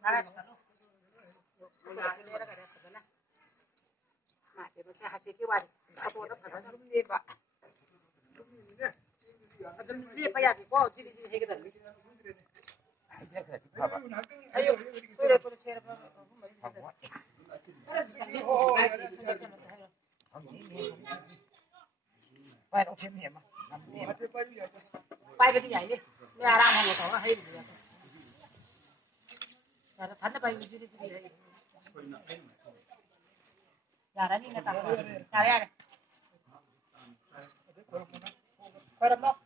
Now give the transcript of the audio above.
나라 갔다 우리가 내려가 그랬거든. 맞지? 그 하티기 와. 아도도 가서 좀 내봐. 좀 내봐야 되고 지리지 해거든. 이제 그래 봐봐. 아유, 그래 그래 제가 봐. 하고 phải đâu xem hiểm mà làm hiểm bay cái nhảy đi mẹ làm một tổ hay gì vậy là thắn nó bay đi đi đi nhà đó đi người ta nhà đây này coi đâm bóc